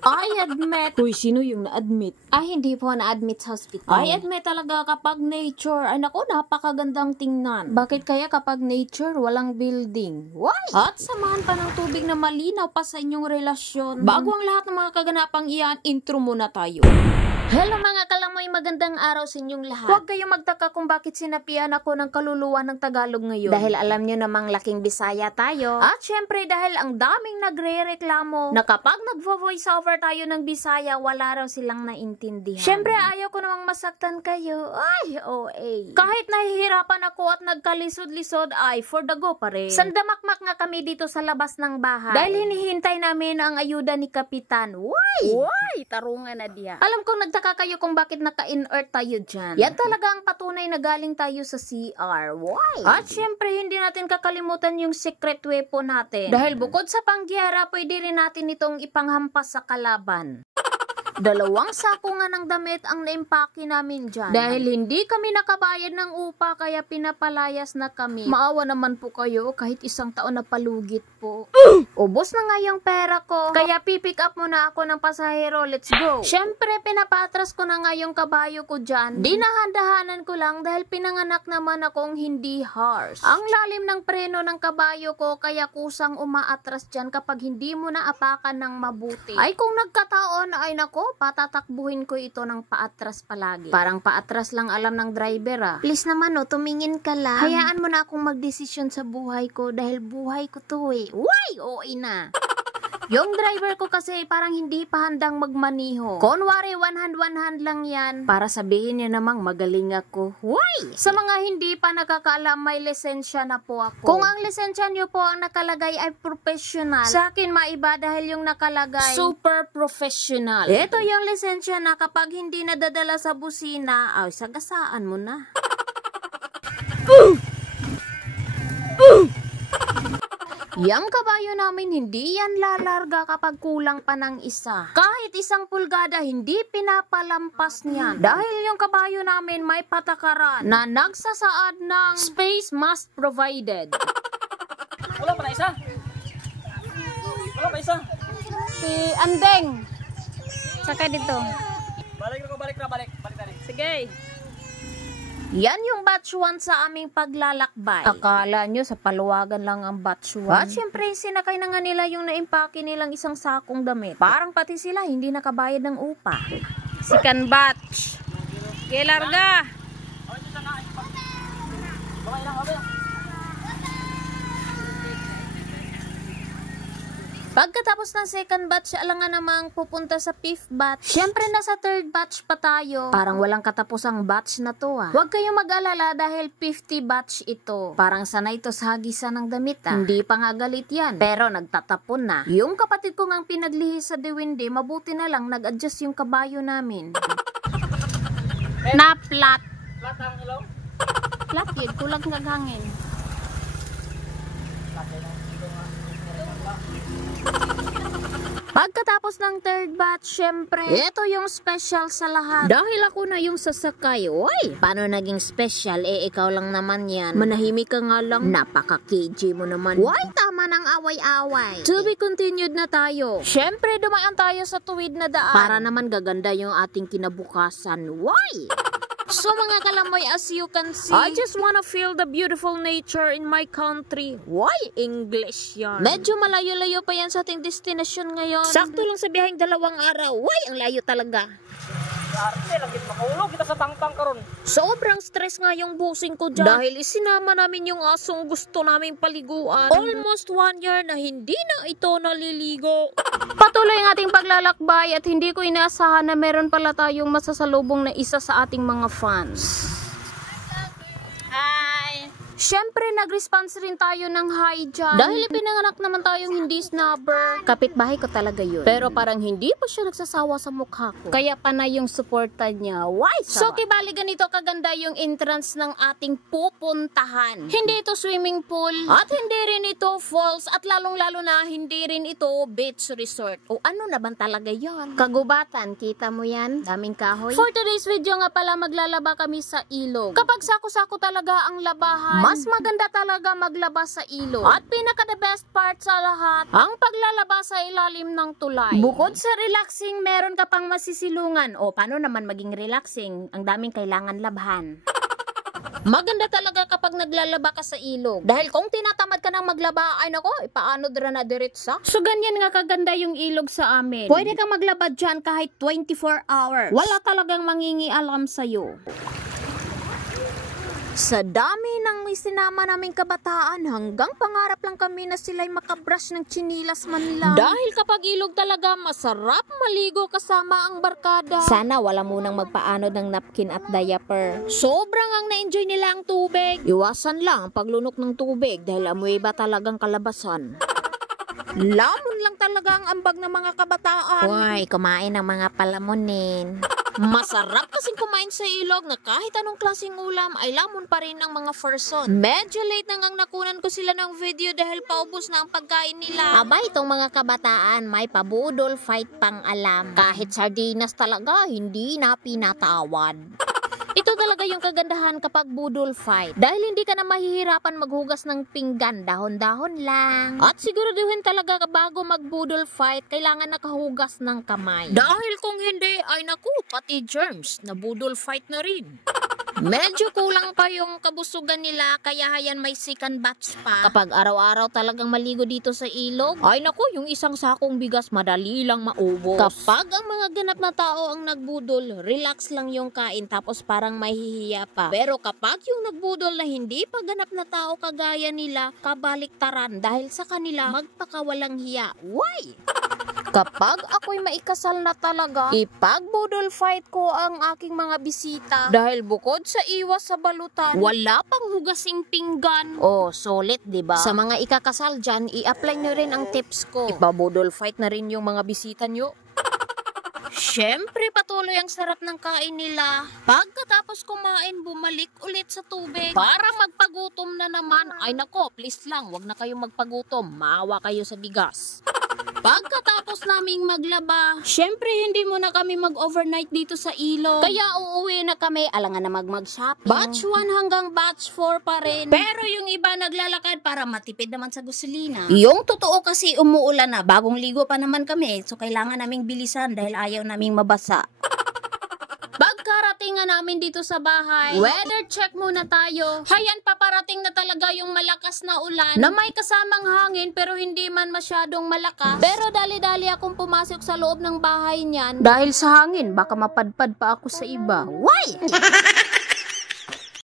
I admit. Uy, sino yung na-admit? Ay, hindi po na-admit sa hospital. I admit talaga kapag nature, ay naku, napakagandang tingnan. Bakit kaya kapag nature, walang building? Why? At samahan pa ng tubig na malinaw pa sa inyong relasyon. Bago ang lahat ng mga kaganapang iyan, intro muna tayo. Hello mga kalamoy, magandang araw sa inyong lahat. Huwag kayong magtaka kung bakit sinapian ako ng kaluluwa ng Tagalog ngayon. Dahil alam nyo namang laking Bisaya tayo. At syempre dahil ang daming nagre-reklamo na kapag nagvo-voice over tayo ng Bisaya, wala raw silang naintindihan. Syempre ayaw ko namang masaktan kayo. Ay, OA. Kahit nahihirapan ako at nagkalisod-lisod, ay for the go pa rin. Sandamakmak nga kami dito sa labas ng bahay. Dahil hinihintay namin ang ayuda ni Kapitan. Why? Uy, tarungan na diya. Alam kong nagtaka kayo kung bakit naka-inert tayo dyan. Yan talaga ang patunay na galing tayo sa CR. Why? At syempre, hindi natin kakalimutan yung secret weapon natin. Dahil bukod sa pangyera, pwede rin natin itong ipanghampas sa kalaban. 2 sako nga ng damit ang naimpake namin dyan. Dahil hindi kami nakabayad ng upa, kaya pinapalayas na kami. Maawa naman po kayo, kahit 1 taon na palugit po. Ubos na nga yung pera ko, kaya pipick up muna ako ng pasahero. Let's go! Syempre, pinapatras ko na nga yung kabayo ko dyan. Dinahandahanan ko lang dahil pinanganak naman akong hindi harsh. Ang lalim ng preno ng kabayo ko, kaya kusang umaatras dyan kapag hindi mo na apakan ng mabuti. Ay kung nagkataon, ay nako, patatakbuhin ko ito ng paatras palagi. Parang paatras lang alam ng driver Please naman tumingin ka lang. Hayaan mo na akong magdesisyon sa buhay ko dahil buhay ko to eh. Why? OA na. Yung driver ko kasi parang hindi pa handang magmaniho. Kunwari, one hand lang yan. Para sabihin niya namang magaling ako. Why? Sa mga hindi pa nakakaalam, may lisensya na po ako. Kung ang lisensya niyo po ang nakalagay ay professional, sa akin maiba dahil yung nakalagay super professional. Ito yung lisensya na kapag hindi nadadala sa busina, ay sagasaan mo na. Yang kabayo namin hindi yan lalarga kapag kulang pa ng isa. Kahit 1 pulgada hindi pinapalampas niyan. Dahil yung kabayo namin may patakaran na nagsasaad ng space must provided. Wala pa na isa? Wala pa isa? Si Andeng. Saka dito. Balik na, balik na. Sige. Yan yung batch 1 sa aming paglalakbay. Akala nyo sa paluwagan lang ang batch 1. At syempre, sinakay na nga nila yung naimpake nilang 1 sakong damit. Parang pati sila hindi nakabayad ng upa. Second batch. Okay, larga. Pagkatapos ng second batch, alangan namang pupunta sa 5th batch. Syempre, nasa 3rd batch pa tayo. Parang walang katapusang batch na to Huwag kayong mag-alala dahil 50 batch ito. Parang sanay to sa hagisan ng damit Hindi pa nga galit yan. Pero nagtatapon na. Yung kapatid ko ngang pinaglihis sa Dewinde, mabuti na lang nag-adjust yung kabayo namin. Na flat. Flat ang ilaw? Flat yun, kulang naghangin. Pagkatapos ng 3rd batch, syempre, ito yung special sa lahat. Dahil ako na yung sasakay. Uy, paano naging special? Ikaw lang naman yan. Manahimik ka nga lang. Napaka-KJ mo naman. Why, tama ng away-away. To be continued na tayo. Syempre, dumaan tayo sa tuwid na daan. Para naman gaganda yung ating kinabukasan. Why? So mga kalamoy, as you can see, I just wanna feel the beautiful nature in my country. Why English yan? Medyo malayo-layo pa yan sa ating destination ngayon. Sakto lang sa biyaheng 2 araw. Why? Ang layo talaga. Arte, langit makulog kita sa tangtang karon. Sobrang stress nga yung busing ko dyan. Dahil isinama namin yung asong gusto naming paliguan. Almost 1 year na hindi na ito naliligo. Patuloy ang ating paglalakbay at hindi ko inaasahan na meron pala tayong masasalubong na isa sa ating mga fans. Hi. Syempre, nag-response rin tayo ng hi dyan. Dahil pinanganak naman tayong hindi snubber. Kapitbahay ko talaga yun. Pero parang hindi pa siya nagsasawa sa mukha ko. Kaya panay yung supporta niya. Why? So, kibali ganito kaganda yung entrance ng ating pupuntahan. Hindi ito swimming pool. At hindi rin ito falls. At lalong-lalo na, hindi rin ito beach resort. O ano na ba talaga yon? Kagubatan, kita mo yan? Daming kahoy. For today's video nga pala, maglalaba kami sa ilog. Kapag sako-sako talaga ang labahan, Mas maganda talaga maglaba sa ilog. At pinaka the best part sa lahat, ang paglalaba sa ilalim ng tulay. Bukod sa relaxing, meron ka pang masisilungan. O paano naman maging relaxing? Ang daming kailangan labhan. Maganda talaga kapag naglalaba ka sa ilog. Dahil kung tinatamad ka nang maglaba, ay nako, paano dira na diretsa? So ganyan nga kaganda yung ilog sa amin. Pwede kang maglaba dyan kahit 24 hours. Wala talagang mangingialam sa'yo. Sa dami ng isinama naming kabataan, hanggang pangarap lang kami na sila'y makabrush ng chinilas man lang. Dahil kapag ilog talaga, masarap maligo kasama ang barkada. Sana wala munang magpaano ng napkin at diaper. Sobrang ang na-enjoy nila ang tubig. Iwasan lang ang paglunok ng tubig dahil amoy ba talagang kalabasan. Lamon lang talaga ang ambag ng mga kabataan. Hoy, kumain ng mga palamunin. Masarap kasing kumain sa ilog na kahit anong klaseng ulam ay lamon pa rin ng mga person. Medyo late na ngang nakunan ko sila ng video dahil paubos na ang pagkain nila. Aba, itong mga kabataan may pabudol fight pang alam. Kahit sardinas talaga, hindi na pinatawad. Ito talaga yung kagandahan kapag budol fight. Dahil hindi ka na mahihirapan maghugas ng pinggan, dahon-dahon lang. At siguraduhin talaga bago magbudol fight, kailangan nakahugas ng kamay. Dahil kung hindi, ay naku, pati germs, na budol fight na rin. Medyo kulang pa yung kabusugan nila, kaya hayan may second batch pa. Kapag araw-araw talagang maligo dito sa ilog, ay naku, yung isang sakong bigas madali lang maubos. Kapag ang mga ganap na tao ang nagbudol, relax lang yung kain tapos parang mahihiya pa. Pero kapag yung nagbudol na hindi pa ganap na tao kagaya nila, kabaliktaran dahil sa kanila magpakawalang hiya. Why? Kapag ako'y maikasal na talaga, ipagbudol fight ko ang aking mga bisita. Dahil bukod sa iwas sa balutan, wala pang hugasing pinggan. Oh, solid, diba? Sa mga ikakasal dyan, i-apply nyo rin ang tips ko. Ipabudol fight na rin yung mga bisita nyo. Siyempre, patuloy ang sarap ng kain nila. Pagkatapos kumain, bumalik ulit sa tubig para magpagutom na naman. Ay nako, please lang, wag na kayong magpagutom. Maawa kayo sa bigas. Pagkatapos naming maglaba, syempre hindi muna kami mag-overnight dito sa ilog. Kaya uuwi na kami, alangan na mag-shopping. Batch 1 hanggang batch 4 pa rin. Pero yung iba naglalakad para matipid naman sa gasolina. Yung totoo kasi umuulan na, bagong ligo pa naman kami. So kailangan naming bilisan dahil ayaw naming mabasa. Pagkarating nga namin dito sa bahay, weather check muna tayo. Hayan, paparating na talaga yung malakas na ulan na may kasamang hangin pero hindi man masyadong malakas. Pero dali-dali akong pumasok sa loob ng bahay niyan. Dahil sa hangin, baka mapadpad pa ako sa iba. Why?